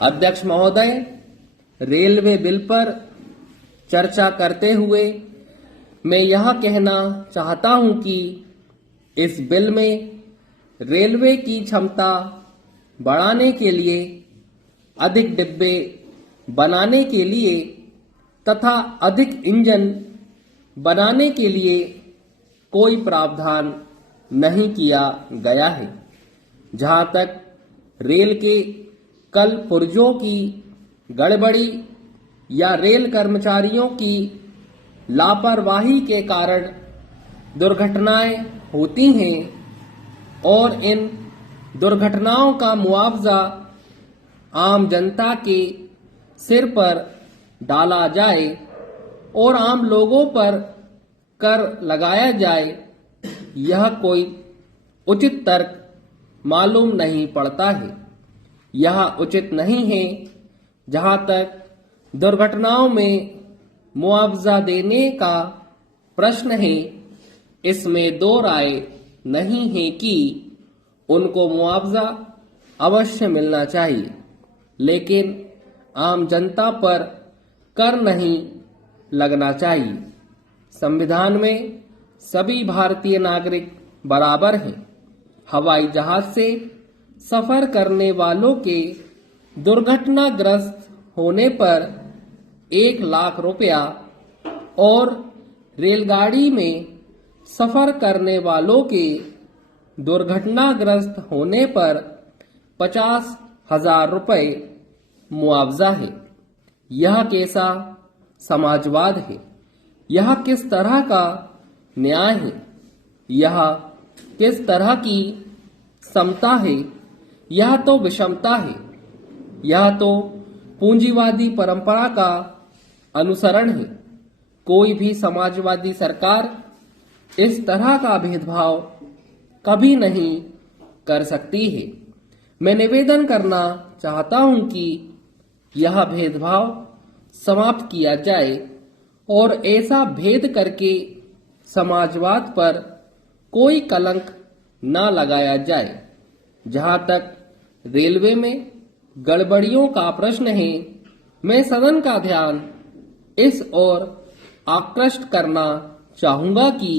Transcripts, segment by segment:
अध्यक्ष महोदय, railway bill पर चर्चा करते हुए मैं यह कहना चाहता हूं कि इस बिल में रेलवे की क्षमता बढ़ाने के लिए, अधिक डिब्बे बनाने के लिए तथा अधिक इंजन बनाने के लिए कोई प्रावधान नहीं किया गया है। जहां तक रेल के कल पुर्जों की गड़बड़ी या रेल कर्मचारियों की लापरवाही के कारण दुर्घटनाएं होती हैं और इन दुर्घटनाओं का मुआवजा आम जनता के सिर पर डाला जाए और आम लोगों पर कर लगाया जाए, यह कोई उचित तर्क मालूम नहीं पड़ता है। यह उचित नहीं है। जहां तक दुर्घटनाओं में मुआवजा देने का प्रश्न है, इसमें दो राय नहीं है कि उनको मुआवजा अवश्य मिलना चाहिए, लेकिन आम जनता पर कर नहीं लगना चाहिए। संविधान में सभी भारतीय नागरिक बराबर हैं। हवाई जहाज से सफर करने वालों के दुर्घटनाग्रस्त होने पर 1 लाख रुपया और रेलगाड़ी में सफर करने वालों के दुर्घटनाग्रस्त होने पर 50,000 रुपये मुआवजा है। यह कैसा समाजवाद है? यह किस तरह का न्याय है? यह किस तरह की समता है? यह तो विषमता है। यह तो पूंजीवादी परंपरा का अनुसरण है। कोई भी समाजवादी सरकार इस तरह का भेदभाव कभी नहीं कर सकती है। मैं निवेदन करना चाहता हूं कि यह भेदभाव समाप्त किया जाए और ऐसा भेद करके समाजवाद पर कोई कलंक न लगाया जाए। जहां तक रेलवे में गड़बड़ियों का प्रश्न है, मैं सदन का ध्यान इस ओर आकृष्ट करना चाहूंगा कि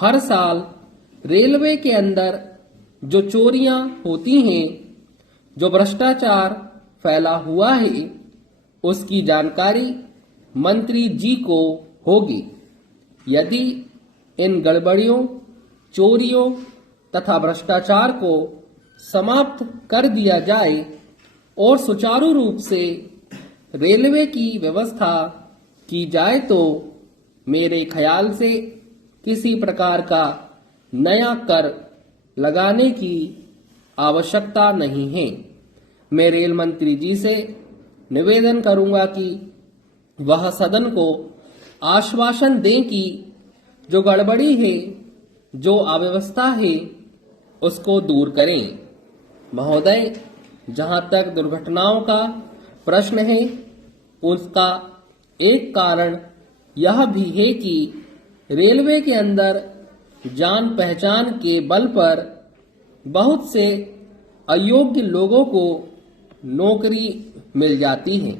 हर साल रेलवे के अंदर जो चोरियां होती हैं, जो भ्रष्टाचार फैला हुआ है, उसकी जानकारी मंत्री जी को होगी। यदि इन गड़बड़ियों, चोरियों तथा भ्रष्टाचार को समाप्त कर दिया जाए और सुचारू रूप से रेलवे की व्यवस्था की जाए तो मेरे ख्याल से किसी प्रकार का नया कर लगाने की आवश्यकता नहीं है। मैं रेल मंत्री जी से निवेदन करूंगा कि वह सदन को आश्वासन दें कि जो गड़बड़ी है, जो अव्यवस्था है, उसको दूर करें। महोदय, जहां तक दुर्घटनाओं का प्रश्न है, उसका एक कारण यह भी है कि रेलवे के अंदर जान पहचान के बल पर बहुत से अयोग्य लोगों को नौकरी मिल जाती है।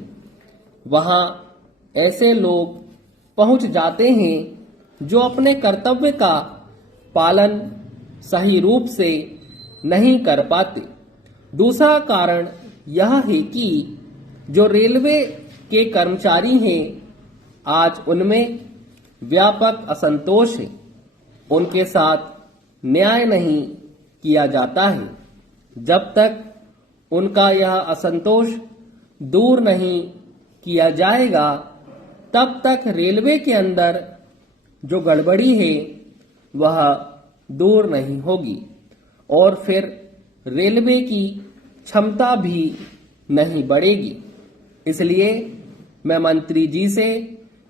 वहां ऐसे लोग पहुंच जाते हैं जो अपने कर्तव्य का पालन सही रूप से नहीं कर पाते। दूसरा कारण यह है कि जो रेलवे के कर्मचारी हैं, आज उनमें व्यापक असंतोष है। उनके साथ न्याय नहीं किया जाता है। जब तक उनका यह असंतोष दूर नहीं किया जाएगा, तब तक रेलवे के अंदर जो गड़बड़ी है वह दूर नहीं होगी और फिर रेलवे की क्षमता भी नहीं बढ़ेगी। इसलिए मैं मंत्री जी से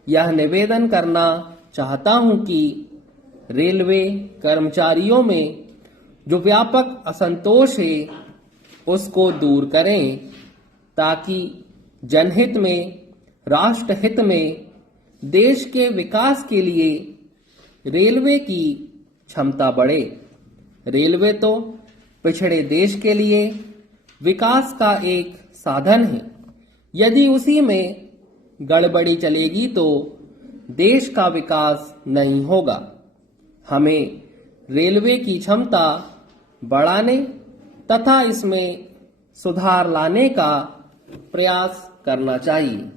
यह निवेदन करना चाहता हूं कि रेलवे कर्मचारियों में जो व्यापक असंतोष है उसको दूर करें, ताकि जनहित में, राष्ट्रहित में, देश के विकास के लिए रेलवे की क्षमता बढ़े। रेलवे तो पिछड़े देश के लिए, विकास का एक साधन है। यदि उसी में गड़बड़ी चलेगी तो देश का विकास नहीं होगा। हमें रेलवे की क्षमता बढ़ाने तथा इसमें सुधार लाने का प्रयास करना चाहिए।